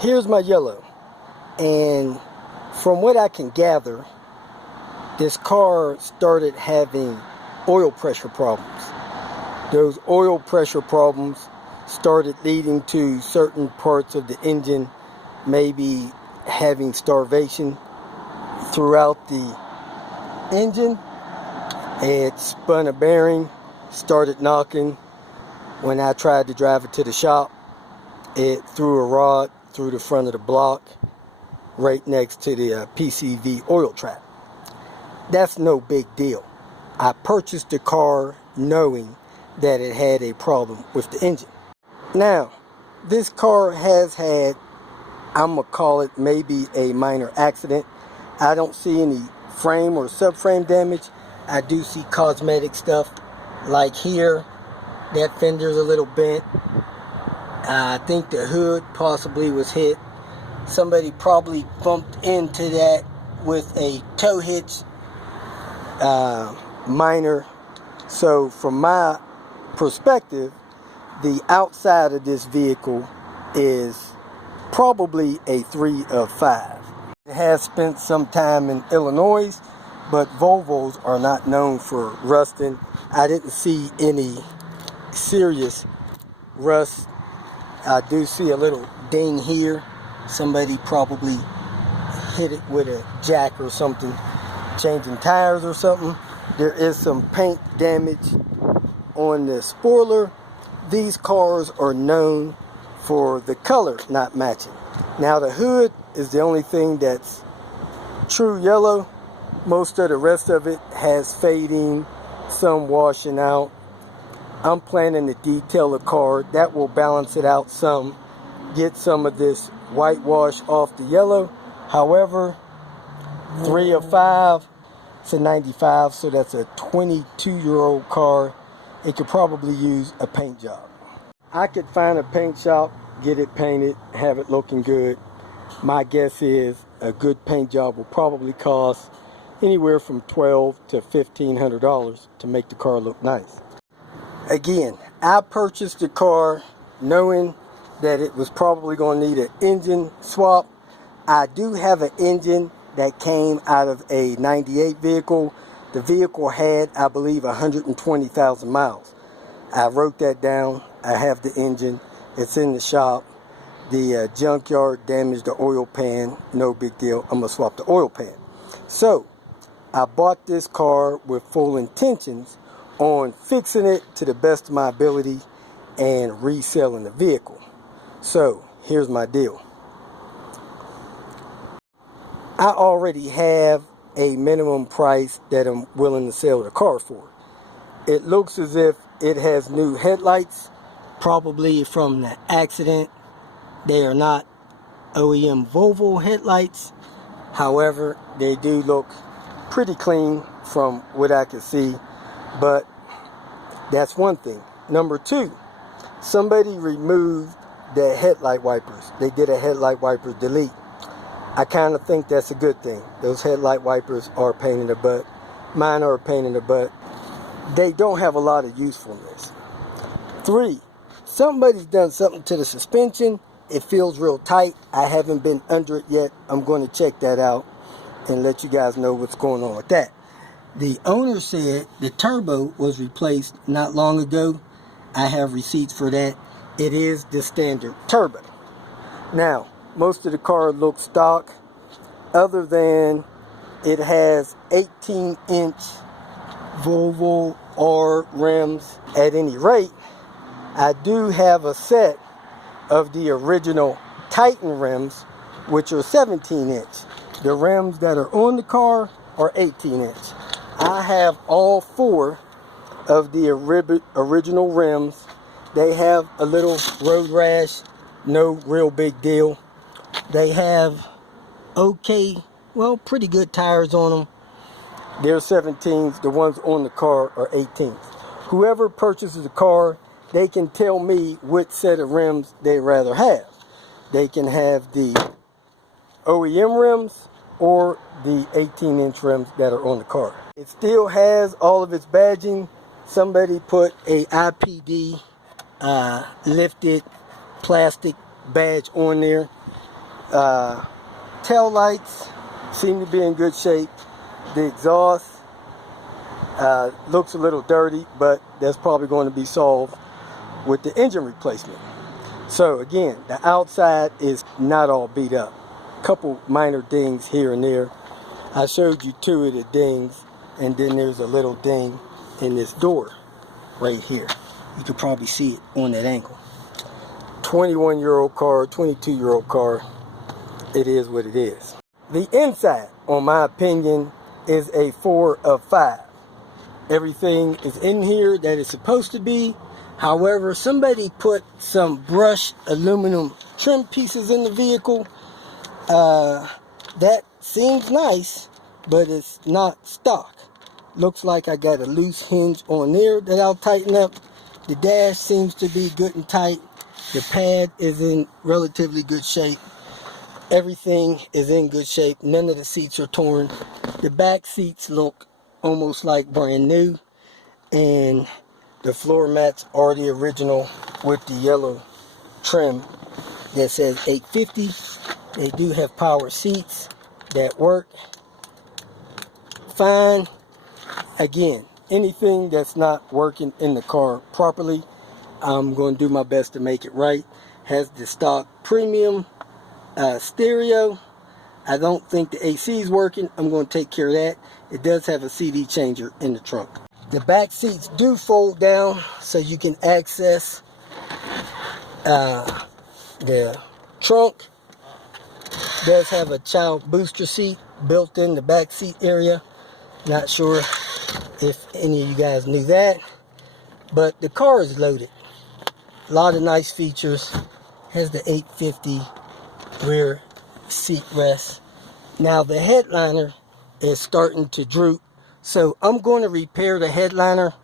Here's my yellow, and from what I can gather, this car started having oil pressure problems. Those oil pressure problems started leading to certain parts of the engine maybe having starvation throughout the engine. It spun a bearing, started knocking. When I tried to drive it to the shop, it threw a rod through the front of the block right next to the PCV oil trap. That's no big deal. I purchased the car knowing that it had a problem with the engine. Now, this car has had, I'm gonna call it maybe a minor accident. I don't see any frame or subframe damage. I do see cosmetic stuff, like here, that fender's a little bent. I think the hood possibly was hit. Somebody probably bumped into that with a tow hitch, minor. So from my perspective, the outside of this vehicle is probably a 3 of 5. It has spent some time in Illinois, but Volvos are not known for rusting. I didn't see any serious rust. I do see a little ding here. Somebody probably hit it with a jack or something, changing tires or something. There is some paint damage on the spoiler. These cars are known for the color not matching. Now the hood is the only thing that's true yellow. Most of the rest of it has fading, some washing out. I'm planning to detail the car. That will balance it out some, get some of this whitewash off the yellow. However, 3 of 5, it's a 95, so that's a 22-year-old car. It could probably use a paint job. I could find a paint shop, get it painted, have it looking good. My guess is a good paint job will probably cost anywhere from $1,200 to $1,500 to make the car look nice. Again, I purchased the car knowing that it was probably going to need an engine swap. I do have an engine that came out of a 98 vehicle. The vehicle had, I believe, 120,000 miles. I wrote that down. I have the engine. It's in the shop. The junkyard damaged the oil pan. No big deal. I'm going to swap the oil pan. So, I bought this car with full intentions on fixing it to the best of my ability and reselling the vehicle. So, here's my deal. I already have a minimum price that I'm willing to sell the car for. It looks as if it has new headlights, probably from the accident. They are not OEM Volvo headlights. However, they do look pretty clean from what I can see. But that's one thing. Number 2, somebody removed the headlight wipers. They did a headlight wiper delete. I kind of think that's a good thing. Those headlight wipers are a pain in the butt. Mine are a pain in the butt. They don't have a lot of usefulness. 3, somebody's done something to the suspension. It feels real tight. I haven't been under it yet. I'm going to check that out and let you guys know what's going on with that. The owner said the turbo was replaced not long ago. I have receipts for that. It is the standard turbo. Now, most of the car looks stock, other than it has 18-inch Volvo R rims. At any rate, I do have a set of the original Titan rims, which are 17-inch. The rims that are on the car are 18-inch. I have all 4 of the original rims. They have a little road rash, no real big deal. They have okay, well, pretty good tires on them. They're 17s. The ones on the car are 18s. Whoever purchases the car, they can tell me which set of rims they'd rather have. They can have the OEM rims or the 18-inch rims that are on the car. It still has all of its badging. Somebody put a IPD lifted plastic badge on there. Tail lights seem to be in good shape. The exhaust looks a little dirty, but that's probably going to be solved with the engine replacement. So again, the outside is not all beat up. Couple minor dings here and there. I showed you two of the dings, and then there's a little ding in this door right here. You can probably see it on that angle. 21-year-old car, 22-year-old car, it is what it is. The inside, on my opinion, is a 4 of 5. Everything is in here that is supposed to be. However, somebody put some brushed aluminum trim pieces in the vehicle. That seems nice, but it's not stock. Looks like I got a loose hinge on there that I'll tighten up. The dash seems to be good and tight. The pad is in relatively good shape. Everything is in good shape. None of the seats are torn. The back seats look almost like brand new. And the floor mats are the original with the yellow trim that says 850. They do have power seats that work fine. Again, anything that's not working in the car properly, I'm going to do my best to make it right. Has the stock premium stereo. I don't think the AC is working. I'm going to take care of that. It does have a CD changer in the trunk. The back seats do fold down so you can access the trunk. Does have a child booster seat built in the back seat area. Not sure if any of you guys knew that, but the car is loaded. A lot of nice features. Has the 850 rear seat rest. Now the headliner is starting to droop, so I'm going to repair the headliner.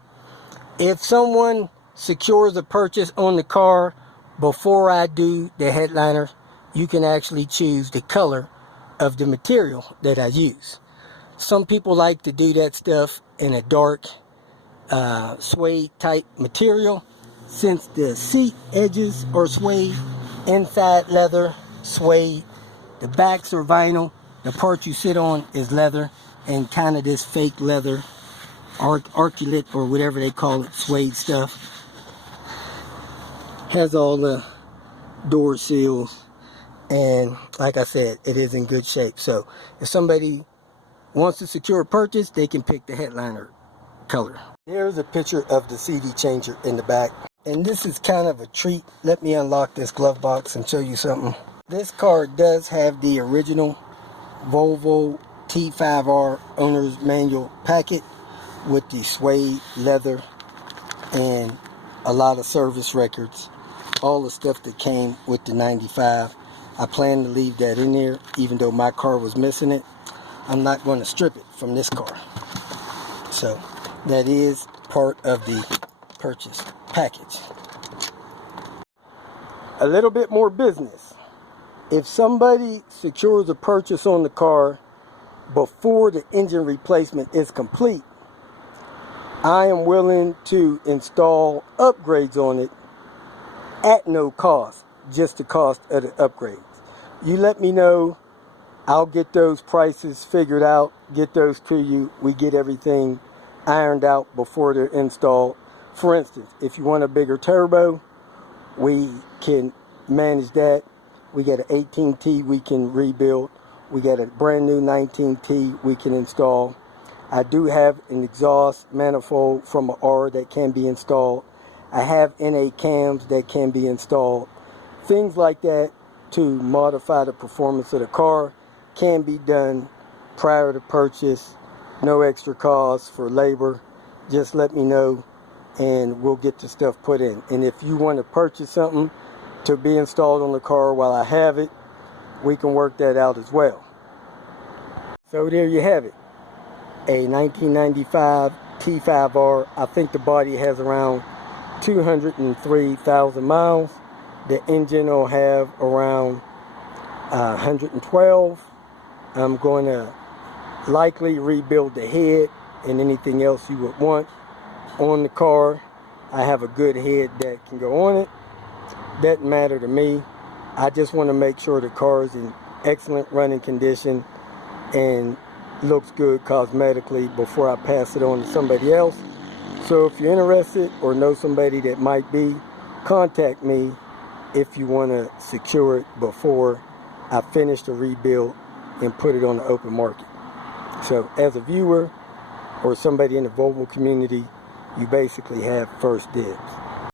If someone secures a purchase on the car before I do the headliner, you can actually choose the color of the material that I use. Some people like to do that stuff in a dark suede type material. Since the seat edges are suede, inside leather, suede, the backs are vinyl, the part you sit on is leather, and kind of this fake leather, arculate or whatever they call it, suede stuff. Has all the door seals, and like I said, it is in good shape. So if somebody wants to secure a purchase, they can pick the headliner color. Here's a picture of the CD changer in the back. And this is kind of a treat. Let me unlock this glove box and show you something. This car does have the original Volvo T-5R owner's manual packet with the suede leather and a lot of service records. All the stuff that came with the 95. I plan to leave that in there even though my car was missing it. I'm not going to strip it from this car. So that is part of the purchase package. A little bit more business. If somebody secures a purchase on the car before the engine replacement is complete, I am willing to install upgrades on it at no cost, just the cost of the upgrades. You let me know, I'll get those prices figured out, get those to you. We get everything ironed out before they're installed. For instance, if you want a bigger turbo, we can manage that. We got an 18T we can rebuild. We got a brand new 19T we can install. I do have an exhaust manifold from an R that can be installed. I have NA cams that can be installed. Things like that to modify the performance of the car can be done prior to purchase. No extra cost for labor. Just let me know and we'll get the stuff put in. And if you want to purchase something to be installed on the car while I have it, we can work that out as well. So there you have it. A 1995 T5R. I think the body has around 203,000 miles. The engine will have around 112. I'm going to likely rebuild the head and anything else you would want on the car. I have a good head that can go on it. Doesn't matter to me. I just want to make sure the car is in excellent running condition and looks good cosmetically before I pass it on to somebody else. So if you're interested or know somebody that might be, contact me if you want to secure it before I finish the rebuild and put it on the open market. So as a viewer or somebody in the Volvo community, you basically have first dibs.